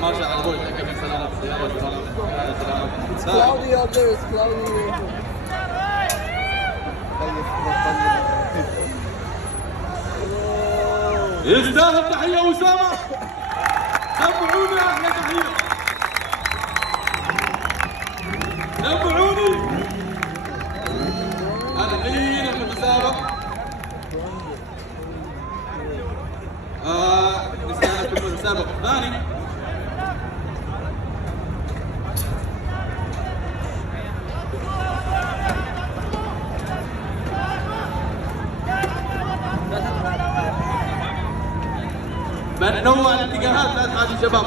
ماشي على طول تأكد من سلامة السيارة It's cloudy out there, it's cloudy. يستاهل تحية أسامة. تبعوني أحلى تحية. تبعوني. الحين المتسابق نستأنف المتسابق الثاني. بنوع الاتجاهات لا تحاجي شباب.